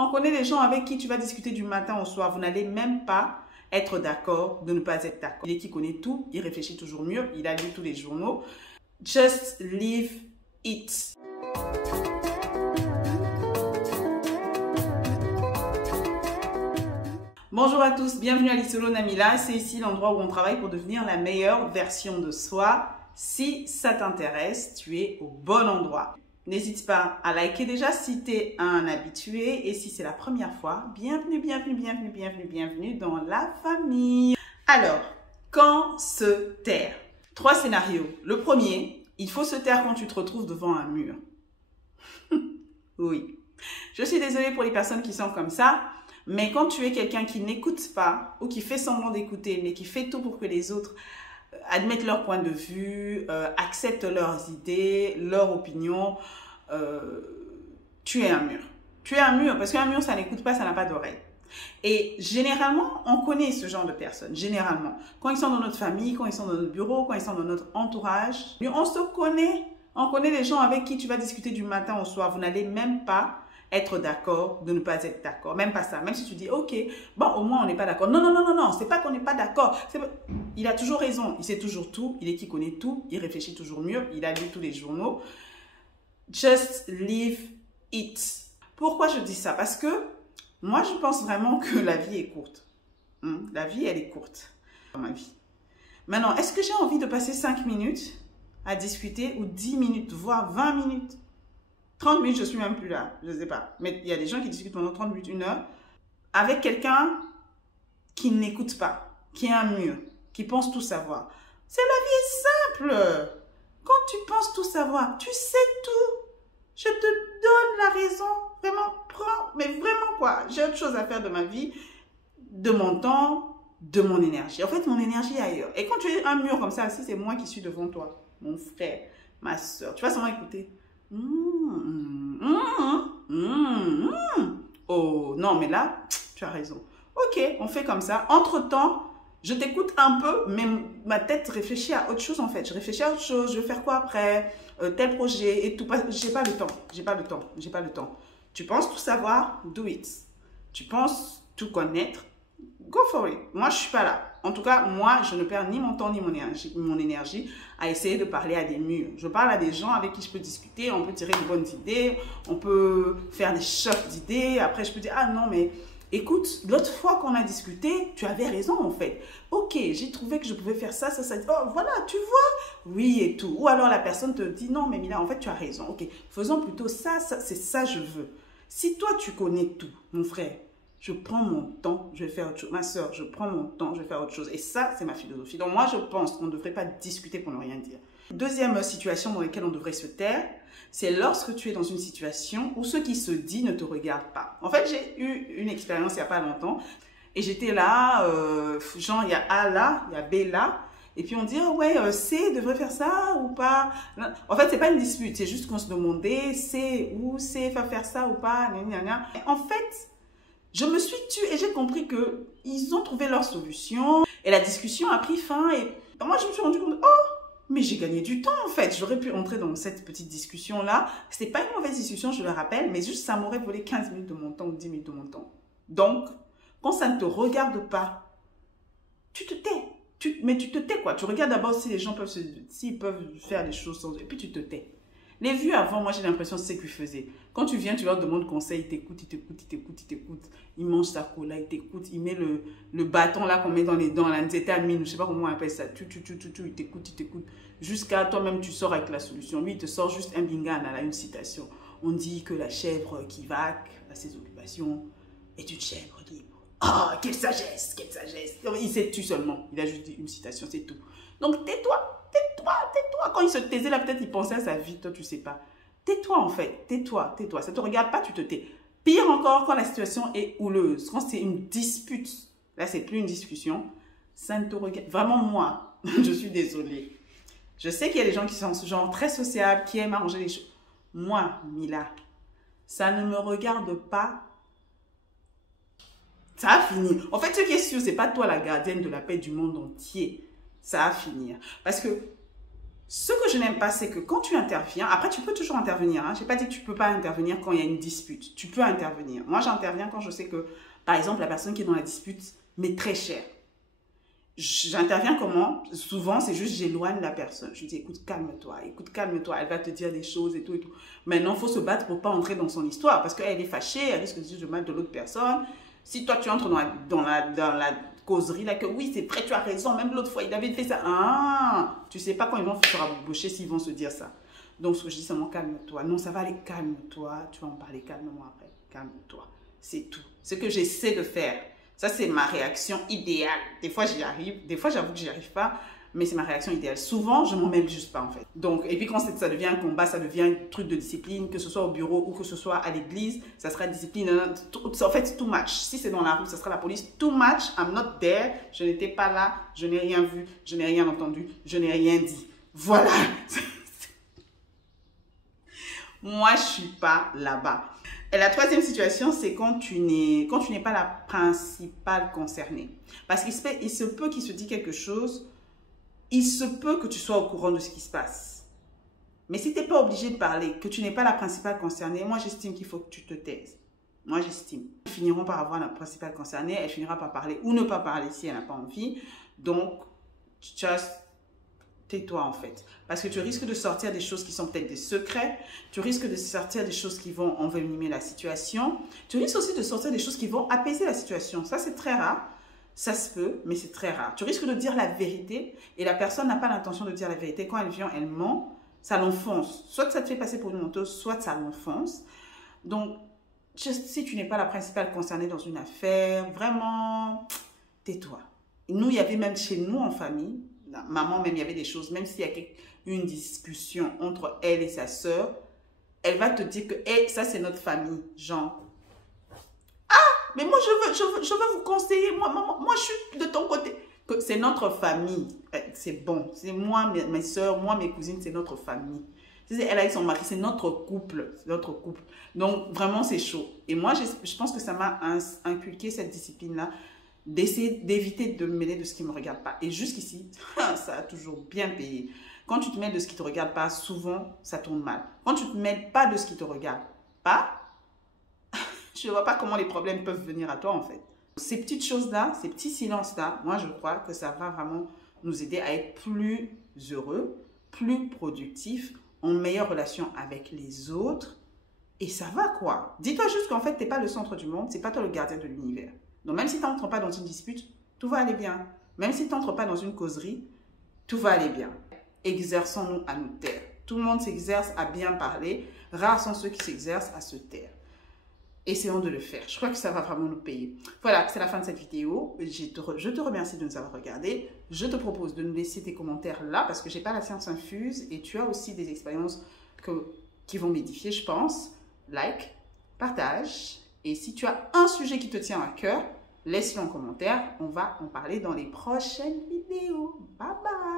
On connaît les gens avec qui tu vas discuter du matin au soir. Vous n'allez même pas être d'accord de ne pas être d'accord. Il est qui connaît tout, il réfléchit toujours mieux, il a lu tous les journaux. Just leave it. Bonjour à tous, bienvenue à l'Isolo Namila. C'est ici l'endroit où on travaille pour devenir la meilleure version de soi. Si ça t'intéresse, tu es au bon endroit. N'hésite pas à liker déjà si tu es un habitué et si c'est la première fois, bienvenue, bienvenue, bienvenue, bienvenue, bienvenue dans la famille. Alors, quand se taire? 3 scénarios. Le premier, il faut se taire quand tu te retrouves devant un mur. Oui, je suis désolée pour les personnes qui sont comme ça, mais quand tu es quelqu'un qui n'écoute pas ou qui fait semblant d'écouter, mais qui fait tout pour que les autres admettent leur point de vue, acceptent leurs idées, leur opinion, tu es un mur. Tu es un mur parce qu'un mur, ça n'écoute pas, ça n'a pas d'oreille. Et généralement, on connaît ce genre de personnes, généralement. Quand ils sont dans notre famille, quand ils sont dans notre bureau, quand ils sont dans notre entourage, on se connaît. On connaît les gens avec qui tu vas discuter du matin au soir. Vous n'allez même pas être d'accord de ne pas être d'accord. Même pas ça. Même si tu dis, ok, bon, au moins on n'est pas d'accord. Non, non, non, non, non, c'est pas qu'on n'est pas d'accord. Il a toujours raison. Il sait toujours tout. Il est qui connaît tout. Il réfléchit toujours mieux. Il a lu tous les journaux. Just leave it. Pourquoi je dis ça? Parce que moi, je pense vraiment que la vie est courte. La vie, elle est courte dans ma vie. Maintenant, est-ce que j'ai envie de passer 5 minutes à discuter ou 10 minutes, voire 20 minutes? 30 minutes, je ne suis même plus là, je ne sais pas. Mais il y a des gens qui discutent pendant 30 minutes, 1 heure, avec quelqu'un qui n'écoute pas, qui est un mur, qui pense tout savoir. La vie est simple. Quand tu penses tout savoir, tu sais tout. Je te donne la raison. Vraiment, prends, mais vraiment quoi. J'ai autre chose à faire de ma vie, de mon temps, de mon énergie. En fait, mon énergie est ailleurs. Et quand tu es un mur comme ça, si c'est moi qui suis devant toi, mon frère, ma soeur, tu vas seulement écouter. Oh, non, mais là, tu as raison. Ok, on fait comme ça. Entre-temps, je t'écoute un peu, mais ma tête réfléchit à autre chose en fait. Je réfléchis à autre chose, je vais faire quoi après, tel projet et tout. J'ai pas le temps, j'ai pas le temps, j'ai pas le temps. Tu penses tout savoir, do it. Tu penses tout connaître, go for it. Moi, je suis pas là. En tout cas, moi, je ne perds ni mon temps ni mon énergie à essayer de parler à des murs. Je parle à des gens avec qui je peux discuter, on peut tirer de bonnes idées, on peut faire des chocs d'idées. Après, je peux dire, ah non, mais écoute, l'autre fois qu'on a discuté, tu avais raison en fait. Ok, j'ai trouvé que je pouvais faire ça, ça, ça. Oh, voilà, tu vois. Oui et tout. Ou alors la personne te dit, non, mais Mila, en fait, tu as raison. Ok, faisons plutôt ça, ça, c'est ça je veux. Si toi, tu connais tout, mon frère, je prends mon temps, je vais faire autre chose. Ma soeur, je prends mon temps, je vais faire autre chose. Et ça, c'est ma philosophie. Donc moi, je pense qu'on ne devrait pas discuter pour ne rien dire. Deuxième situation dans laquelle on devrait se taire, c'est lorsque tu es dans une situation où ce qui se dit ne te regarde pas. En fait, j'ai eu une expérience il n'y a pas longtemps et j'étais là, genre il y a A là, il y a B là. Et puis on dit, oh ouais, C devrait faire ça ou pas. En fait, c'est pas une dispute, c'est juste qu'on se demandait C ou C va faire ça ou pas. En fait, je me suis tue et j'ai compris qu'ils ont trouvé leur solution et la discussion a pris fin. Et moi, je me suis rendu compte, oh, mais j'ai gagné du temps en fait. J'aurais pu rentrer dans cette petite discussion-là. Ce n'est pas une mauvaise discussion, je le rappelle, mais juste ça m'aurait volé 15 minutes de mon temps ou 10 minutes de mon temps. Donc, quand ça ne te regarde pas, tu te tais. Mais tu te tais quoi. Tu regardes d'abord si les gens peuvent faire des choses sans... Et puis tu te tais. Les vues avant, moi j'ai l'impression que c'est ce qu'ils faisaient. Quand tu viens, tu leur demandes conseil, ils t'écoutent, ils t'écoutent, ils t'écoutent, ils t'écoutent. Ils mangent sa cola, ils t'écoutent. Ils mettent le bâton là qu'on met dans les dents, la nzétamine, je sais pas comment on appelle ça. Ils t'écoutent, ils t'écoutent. Jusqu'à toi-même, tu sors avec la solution. Lui, il te sort juste un bingana, là, une citation. On dit que la chèvre qui vaque à ses occupations est une chèvre libre. Oh, quelle sagesse, quelle sagesse. Il s'est tu seulement. Il a juste dit une citation, c'est tout. Donc tais-toi, tais-toi, tais-toi. Quand il se taisait là, peut-être il pensait à sa vie, toi tu sais pas. Tais-toi en fait, tais-toi, tais-toi. Ça te regarde pas, tu te tais. Pire encore quand la situation est houleuse, quand c'est une dispute, là c'est plus une discussion, ça ne te regarde. Vraiment moi, je suis désolée. Je sais qu'il y a des gens qui sont ce genre très sociables, qui aiment arranger les choses. Moi, Mila, ça ne me regarde pas. Ça va finir. En fait, ce qui est sûr, c'est pas toi la gardienne de la paix du monde entier. Ça va finir. Parce que Ce que je n'aime pas, c'est que quand tu interviens, après tu peux toujours intervenir, hein, je n'ai pas dit que tu ne peux pas intervenir quand il y a une dispute, tu peux intervenir. Moi j'interviens quand je sais que, par exemple, la personne qui est dans la dispute m'est très chère. J'interviens comment? Souvent, c'est juste j'éloigne la personne. Je dis, écoute, calme-toi, elle va te dire des choses et tout et tout. Maintenant, il faut se battre pour ne pas entrer dans son histoire parce qu'elle est fâchée, elle risque de dire du mal de l'autre personne. Si toi, tu entres dans la causerie, là, que oui, c'est vrai, tu as raison, même l'autre fois, il avait fait ça. Ah, tu sais pas quand ils vont se raboucher s'ils vont se dire ça. Donc, ce que je dis seulement, calme-toi. Non, ça va aller, calme-toi, tu vas en parler calmement après. Calme-toi, c'est tout. Ce que j'essaie de faire. Ça, c'est ma réaction idéale. Des fois, j'y arrive. Des fois, j'avoue que j'y arrive pas. Mais c'est ma réaction idéale. Souvent, je m'en mêle juste pas, en fait. Donc, et puis quand ça devient un combat, ça devient un truc de discipline, que ce soit au bureau ou que ce soit à l'église, ça sera discipline. En fait, too much. Si c'est dans la rue, ça sera la police. Too much, I'm not there. Je n'étais pas là. Je n'ai rien vu. Je n'ai rien entendu. Je n'ai rien dit. Voilà. Moi, je suis pas là-bas. Et la troisième situation, c'est quand tu n'es pas la principale concernée. Parce qu'il se peut qu'il se dise quelque chose, il se peut que tu sois au courant de ce qui se passe. Mais si tu n'es pas obligé de parler, que tu n'es pas la principale concernée, moi j'estime qu'il faut que tu te taises. Moi j'estime. Elles finiront par avoir la principale concernée, elle finira par parler ou ne pas parler si elle n'a pas envie. Donc, just tais-toi en fait. Parce que tu risques de sortir des choses qui sont peut-être des secrets. Tu risques de sortir des choses qui vont envenimer la situation. Tu risques aussi de sortir des choses qui vont apaiser la situation. Ça, c'est très rare. Ça se peut, mais c'est très rare. Tu risques de dire la vérité et la personne n'a pas l'intention de dire la vérité. Quand elle vient, elle ment, ça l'enfonce. Soit ça te fait passer pour une menteuse, soit ça l'enfonce. Donc, si tu n'es pas la principale concernée dans une affaire, vraiment, tais-toi. Nous, il y avait même chez nous en famille, maman même, il y avait des choses, même s'il y a une discussion entre elle et sa sœur, elle va te dire que hey, ça c'est notre famille, genre, ah, mais moi je veux vous conseiller, moi je suis de ton côté, c'est notre famille, c'est bon, c'est moi, mes sœurs, moi, mes cousines, c'est notre famille. Elle avec son mari, c'est notre couple, donc vraiment c'est chaud. Et moi, je pense que ça m'a inculqué cette discipline-là, d'essayer d'éviter de me mêler de ce qui ne me regarde pas. Et jusqu'ici, ça a toujours bien payé. Quand tu te mêles de ce qui ne te regarde pas, souvent, ça tourne mal. Quand tu ne te mêles pas de ce qui ne te regarde pas, je ne vois pas comment les problèmes peuvent venir à toi, en fait. Ces petites choses-là, ces petits silences-là, moi, je crois que ça va vraiment nous aider à être plus heureux, plus productifs, en meilleure relation avec les autres. Et ça va, quoi. Dis-toi juste qu'en fait, tu n'es pas le centre du monde, ce n'est pas toi le gardien de l'univers. Donc, même si tu n'entres pas dans une dispute, tout va aller bien. Même si tu n'entres pas dans une causerie, tout va aller bien. Exerçons-nous à nous taire. Tout le monde s'exerce à bien parler. Rares sont ceux qui s'exercent à se taire. Essayons de le faire. Je crois que ça va vraiment nous payer. Voilà, c'est la fin de cette vidéo. Je te remercie de nous avoir regardé. Je te propose de nous laisser tes commentaires là parce que je n'ai pas la science infuse et tu as aussi des expériences qui vont m'édifier, je pense. Like, partage. Et si tu as un sujet qui te tient à cœur, laisse-le en commentaire. On va en parler dans les prochaines vidéos. Bye bye!